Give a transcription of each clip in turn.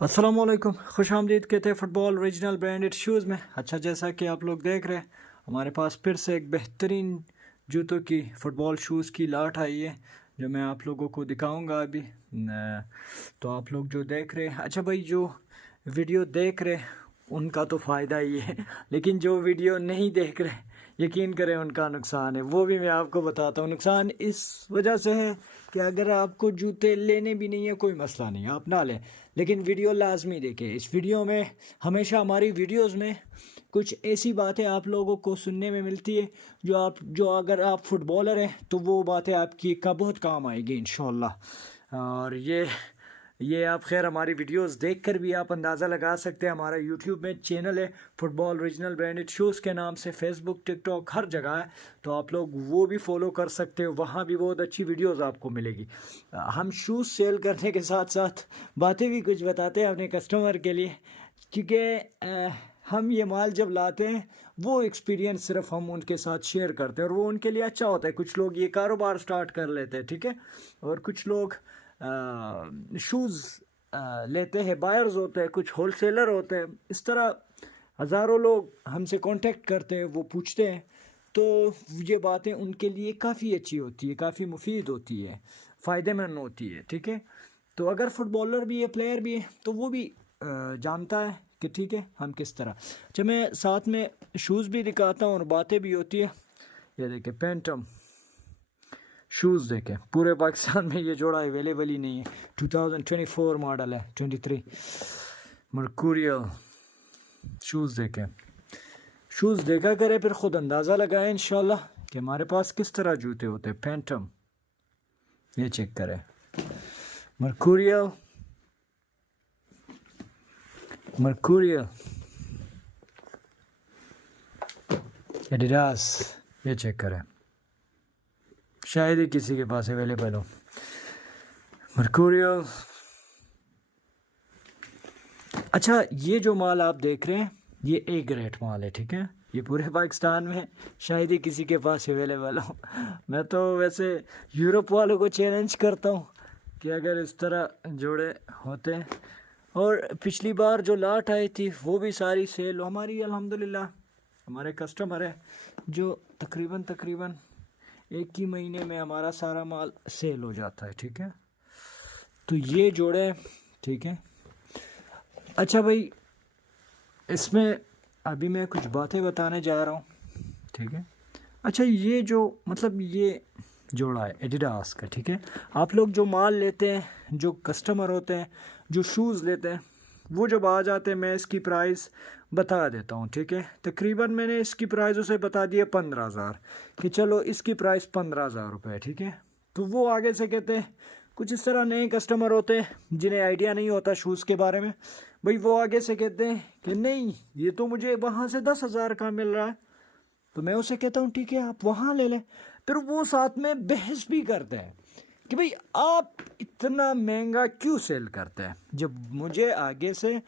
अस्सलामुअलैकुम, खुश आमदीद कहते हैं फ़ुटबॉल ओरिजिनल ब्रांडेड शूज़ में। अच्छा, जैसा कि आप लोग देख रहे हैं, हमारे पास फिर से एक बेहतरीन जूतों की फ़ुटबॉल शूज़ की लाट आई है जो मैं आप लोगों को दिखाऊंगा अभी तो आप लोग जो देख रहे हैं, अच्छा भाई, जो वीडियो देख रहे हैं उनका तो फ़ायदा ही है लेकिन जो वीडियो नहीं देख रहे, यकीन करें उनका नुकसान है। वो भी मैं आपको बताता हूँ। नुकसान इस वजह से है कि अगर आपको जूते लेने भी नहीं है कोई मसला नहीं, आप ना लें, लेकिन वीडियो लाजमी देखें। इस वीडियो में हमेशा हमारी वीडियोस में कुछ ऐसी बातें आप लोगों को सुनने में मिलती है जो अगर आप फुटबॉलर हैं तो वो बातें आपकी का बहुत काम आएगी इंशाल्लाह। और ये आप खैर हमारी वीडियोस देखकर भी आप अंदाज़ा लगा सकते हैं। हमारा यूट्यूब में चैनल है फुटबॉल ओरिजिनल ब्रांडेड शूज़ के नाम से, फेसबुक, टिकटॉक, हर जगह है, तो आप लोग वो भी फॉलो कर सकते हो। वहाँ भी बहुत अच्छी वीडियोस आपको मिलेगी। हम शूज़ सेल करने के साथ साथ बातें भी कुछ बताते हैं अपने कस्टमर के लिए, क्योंकि हम ये माल जब लाते हैं वो एक्सपीरियंस सिर्फ हम उनके साथ शेयर करते हैं और वो उनके लिए अच्छा होता है। कुछ लोग ये कारोबार स्टार्ट कर लेते हैं, ठीक है, और कुछ लोग शूज़ लेते हैं, बायर्स होते हैं, कुछ होलसेलर होते हैं। इस तरह हज़ारों लोग हमसे कांटेक्ट करते हैं, वो पूछते हैं, तो ये बातें उनके लिए काफ़ी अच्छी होती है, काफ़ी मुफीद होती है, फ़ायदेमंद होती है, ठीक है। तो अगर फुटबॉलर भी है, प्लेयर भी है, तो वो भी जानता है कि ठीक है हम किस तरह। अच्छा, मैं साथ में शूज़ भी दिखाता हूँ और बातें भी होती है। ये देखें, पेंटम शूज़ देखें, पूरे पाकिस्तान में ये जोड़ा अवेलेबल ही नहीं है। 2024 मॉडल है, 23 मर्कुरियल शूज़ देखें। शूज़ देखा करें, फिर ख़ुद अंदाज़ा लगाएं इंशाल्लाह कि हमारे पास किस तरह जूते होते हैं। पेंटम, ये चेक करें, मर्कुरियल एडिडास, ये चेक करें, शायद ही किसी के पास अवेलेबल हो। मर्कुरियल। अच्छा, ये जो माल आप देख रहे हैं ये ए ग्रेड माल है, ठीक है। ये पूरे पाकिस्तान में शायद ही किसी के पास अवेलेबल हो। मैं तो वैसे यूरोप वालों को चैलेंज करता हूँ कि अगर इस तरह जोड़े होते हैं। और पिछली बार जो लाट आई थी वो भी सारी सेल हमारी, अल्हम्दुलिल्लाह हमारे कस्टमर है जो तकरीबन एक ही महीने में हमारा सारा माल सेल हो जाता है, ठीक है। तो ये जोड़े, ठीक है। अच्छा भाई, इसमें अभी मैं कुछ बातें बताने जा रहा हूँ, ठीक है। अच्छा, ये जो मतलब ये जोड़ा है एडिडास का, ठीक है। आप लोग जो माल लेते हैं, जो कस्टमर होते हैं जो शूज़ लेते हैं, वो जब आ जाते हैं मैं इसकी प्राइस बता देता हूँ, ठीक है। तकरीबन मैंने इसकी प्राइस उसे बता दिया 15,000 कि चलो इसकी प्राइस 15,000 रुपये, ठीक है। तो वो आगे से कहते हैं, कुछ इस तरह नए कस्टमर होते हैं जिन्हें आइडिया नहीं होता शूज़ के बारे में, भाई वो आगे से कहते हैं कि नहीं ये तो मुझे वहाँ से 10,000 का मिल रहा है। तो मैं उसे कहता हूँ ठीक है आप वहाँ ले लें। फिर वो साथ में बहस भी करते हैं कि भाई आप इतना महंगा क्यों सेल करते हैं, जब मुझे आगे से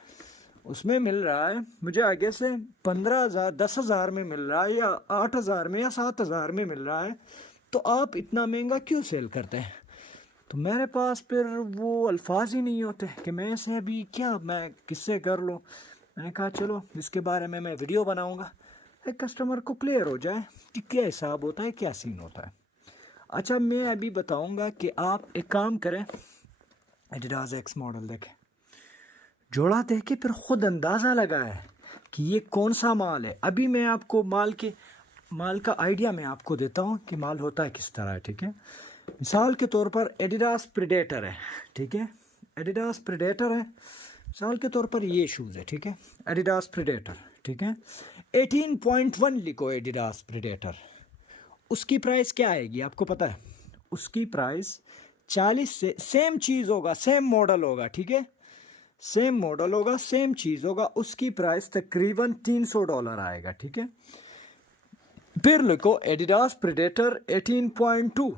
उसमें मिल रहा है, मुझे आगे से 15,000 10,000 में मिल रहा है या 8,000 में या 7,000 में मिल रहा है, तो आप इतना महंगा क्यों सेल करते हैं। तो मेरे पास फिर वो अल्फाज ही नहीं होते कि मैं इसे अभी क्या मैं किससे कर लूँ। मैंने कहा चलो इसके बारे में मैं वीडियो बनाऊँगा, एक कस्टमर को क्लियर हो जाए कि क्या हिसाब होता है, क्या सीन होता है। अच्छा, मैं अभी बताऊंगा कि आप एक काम करें, एडिडास एक्स मॉडल देखें, जोड़ा देखे, फिर ख़ुद अंदाज़ा लगाए कि ये कौन सा माल है। अभी मैं आपको माल का आइडिया मैं आपको देता हूँ कि माल होता है किस तरह है, ठीक है। मिसाल के तौर पर एडिडास प्रेडेटर है, ठीक है, एडिडास प्रेडेटर है। मिसाल के तौर पर ये शूज़ है, ठीक है, एडिडास प्रेडेटर, ठीक है। 18.1 लिखो एडिडास प्रेडेटर। उसकी प्राइस क्या आएगी आपको पता है? उसकी प्राइस 40 से, सेम चीज़ होगा, सेम मॉडल होगा, ठीक है, सेम मॉडल होगा, सेम चीज़ होगा, उसकी प्राइस तकरीबन $300 आएगा, ठीक है। फिर लिखो एडिडास प्रेडेटर 18.2,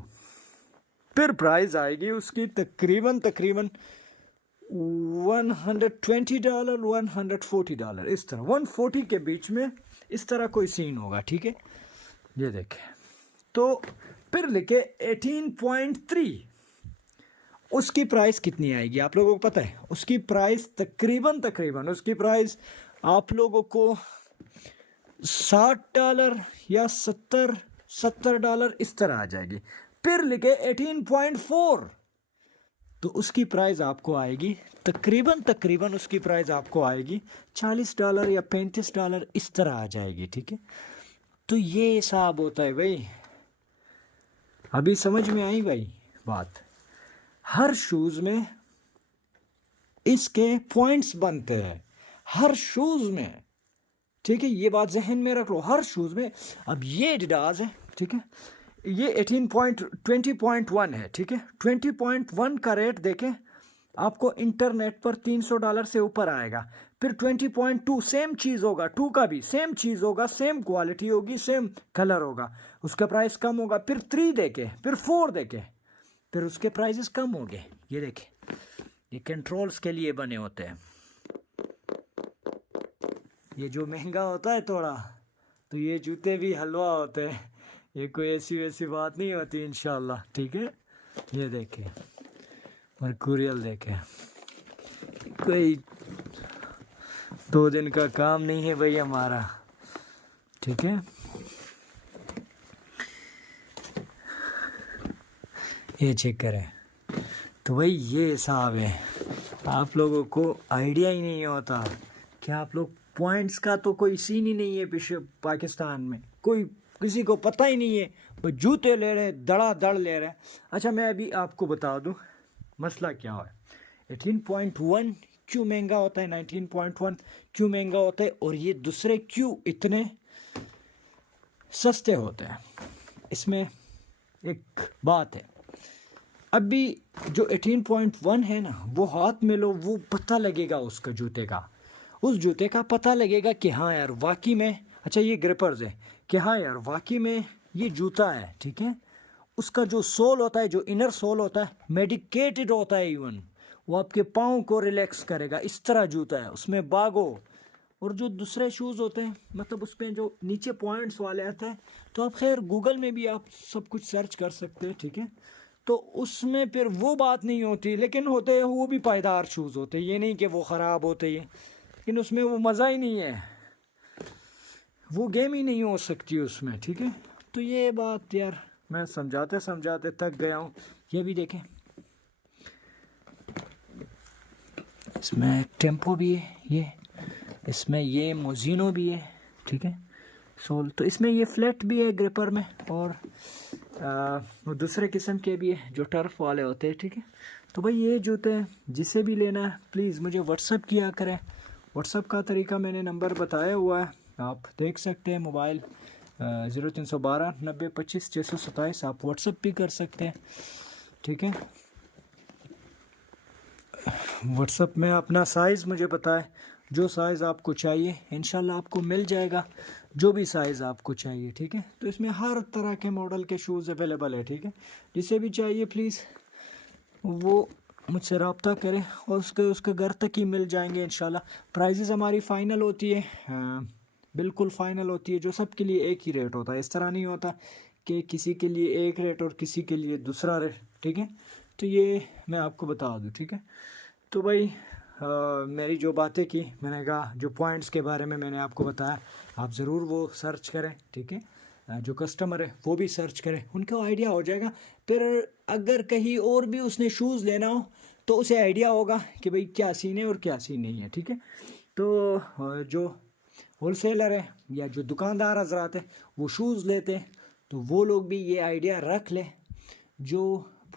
फिर प्राइस आएगी उसकी तकरीबन $120 $140, इस तरह 140 के बीच में इस तरह कोई सीन होगा, ठीक है। ये देखें, तो फिर लिखे 18.3, उसकी प्राइस कितनी आएगी आप लोगों को पता है? उसकी प्राइस तकरीबन उसकी प्राइस आप लोगों को $60 या 70 डॉलर इस तरह आ जाएगी। फिर लिखे 18.4, तो उसकी प्राइस आपको आएगी तकरीबन उसकी प्राइस आपको आएगी $40 या $35 इस तरह आ जाएगी, ठीक है। तो ये हिसाब होता है भाई। अभी समझ में आई भाई बात? हर शूज़ में इसके पॉइंट्स बनते हैं, हर शूज़ में, ठीक है। ये बात जहन में रख लो, हर शूज़ में। अब ये एडिडास है, ठीक है, ये 20.1 है, ठीक है। 20.1 का रेट देखें आपको इंटरनेट पर $300 से ऊपर आएगा। फिर 20.2 सेम चीज़ होगा, 2 का भी सेम चीज़ होगा, सेम क्वालिटी होगी, सेम कलर होगा, उसका प्राइस कम होगा। फिर 3 देखे, फिर 4 देखे, फिर उसके प्राइसेस कम हो गए। ये देखें, ये कंट्रोल्स के लिए बने होते हैं। ये जो महंगा होता है थोड़ा, तो ये जूते भी हलवा होते हैं, ये कोई ऐसी वैसी बात नहीं होती इंशाल्लाह, ठीक है। ये देखें, मर्कुरियल देखें, कोई 2 दिन का काम नहीं है भाई हमारा, ठीक है। ये चेक करें। तो भाई ये हिसाब है, आप लोगों को आइडिया ही नहीं होता कि आप लोग पॉइंट्स का तो कोई सीन ही नहीं है पीछे पाकिस्तान में, कोई किसी को पता ही नहीं है, वो जूते ले रहे हैं, धड़ाधड़ ले रहे हैं। अच्छा मैं अभी आपको बता दूं मसला क्या है। 18.1 क्यों महंगा होता है, 19.1 क्यों महंगा होता है, और ये दूसरे क्यों इतने सस्ते होते हैं, इसमें एक बात है। अभी जो 18.1 है ना, वो हाथ में लो, वो पता लगेगा उसका जूते का, उस जूते का पता लगेगा कि हाँ यार वाकई में, अच्छा ये ग्रिपर्स है, कि हाँ यार वाकई में ये जूता है, ठीक है। उसका जो सोल होता है, जो इनर सोल होता है, मेडिकेटेड होता है, इवन वो आपके पाँव को रिलैक्स करेगा, इस तरह जूता है, उसमें भागो। और जो दूसरे शूज़ होते हैं, मतलब उसमें जो नीचे पॉइंट्स वाले आते हैं, तो आप खैर गूगल में भी आप सब कुछ सर्च कर सकते हैं, ठीक है। तो उसमें फिर वो बात नहीं होती, लेकिन होते हैं वो भी पायदार शूज़ होते हैं, ये नहीं कि वो ख़राब होते हैं, लेकिन उसमें वो मज़ा ही नहीं है, वो गेम ही नहीं हो सकती उसमें, ठीक है। तो ये बात यार मैं समझाते समझाते थक गया हूँ। ये भी देखें, इसमें टेम्पो भी है, ये इसमें ये मोजिनो भी है, ठीक है, सोल। तो इसमें ये फ्लैट भी है ग्रिपर में, और वो दूसरे किस्म के भी है जो टर्फ वाले होते हैं, ठीक है। तो भाई ये जूते जिसे भी लेना है प्लीज़ मुझे व्हाट्सअप किया करें। व्हाट्सअप का तरीका मैंने नंबर बताया हुआ है, आप देख सकते हैं, मोबाइल 0312 90 25 627, आप व्हाट्सअप भी कर सकते हैं, ठीक है। व्हाट्सअप में अपना साइज़ मुझे पता है, जो साइज़ आपको चाहिए इंशाल्लाह आपको मिल जाएगा, जो भी साइज़ आपको चाहिए, ठीक है। तो इसमें हर तरह के मॉडल के शूज़ अवेलेबल है, ठीक है। जिसे भी चाहिए प्लीज़ वो मुझसे रब्ता करें, और उसके घर तक ही मिल जाएंगे इंशाल्लाह। प्राइजेज़ हमारी फ़ाइनल होती है, बिल्कुल फ़ाइनल होती है, जो सब के लिए एक ही रेट होता है। इस तरह नहीं होता कि किसी के लिए एक रेट और किसी के लिए दूसरा रेट, ठीक है। तो ये मैं आपको बता दूँ, ठीक है। तो भाई मेरी जो बातें की, मैंने कहा जो पॉइंट्स के बारे में मैंने आपको बताया, आप ज़रूर वो सर्च करें, ठीक है। जो कस्टमर है वो भी सर्च करें, उनको आइडिया हो जाएगा। फिर अगर कहीं और भी उसने शूज़ लेना हो तो उसे आइडिया होगा कि भाई क्या सीन है और क्या सीन नहीं है, ठीक है। तो जो होलसेलर है या जो दुकानदार हजरात है वो शूज़ लेते हैं, तो वो लोग भी ये आइडिया रख लें, जो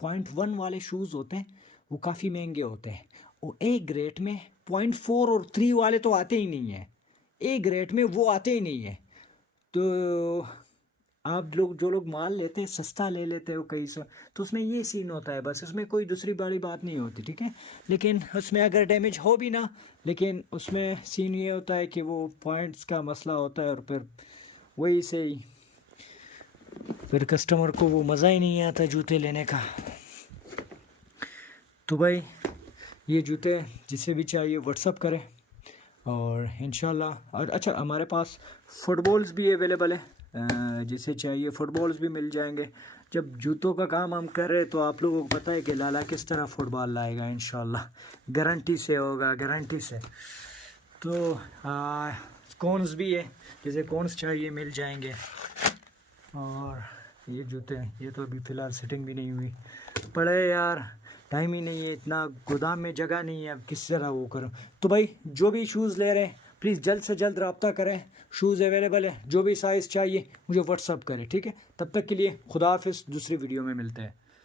0.1 वाले शूज़ होते हैं वो काफ़ी महंगे होते हैं, और एक ग्रेड में 0.4 और 3 वाले तो आते ही नहीं हैं, एक ग्रेड में वो आते ही नहीं है। तो आप लोग जो लोग माल लेते हैं सस्ता ले लेते हो कहीं से, तो उसमें ये सीन होता है, बस उसमें कोई दूसरी बड़ी बात नहीं होती, ठीक है। लेकिन उसमें अगर डैमेज हो भी ना, लेकिन उसमें सीन ये होता है कि वो पॉइंट्स का मसला होता है, और फिर वही से ही फिर कस्टमर को वो मज़ा ही नहीं आता जूते लेने का। तो भाई ये जूते जिसे भी चाहिए व्हाट्सअप करें, और इंशाल्लाह। और अच्छा हमारे पास फुटबॉल्स भी अवेलेबल है, जिसे चाहिए फुटबॉल्स भी मिल जाएंगे, जब जूतों का काम हम कर रहे हैं तो आप लोगों को पता है कि लाला किस तरह फुटबॉल लाएगा, इंशाल्लाह गारंटी से होगा, गारंटी से। तो कोन्स भी है, जैसे कोन्स चाहिए मिल जाएंगे। और ये जूते ये तो अभी फ़िलहाल सेटिंग भी नहीं हुई पड़े यार, टाइम ही नहीं है, इतना गोदाम में जगह नहीं है, अब किस तरह वो करूँ। तो भाई जो भी शूज़ ले रहे हैं प्लीज़ जल्द से जल्द रब्ता करें, शूज़ अवेलेबल है, जो भी साइज़ चाहिए मुझे व्हाट्सअप करें, ठीक है। तब तक के लिए खुदा हाफिज़, दूसरी वीडियो में मिलते हैं।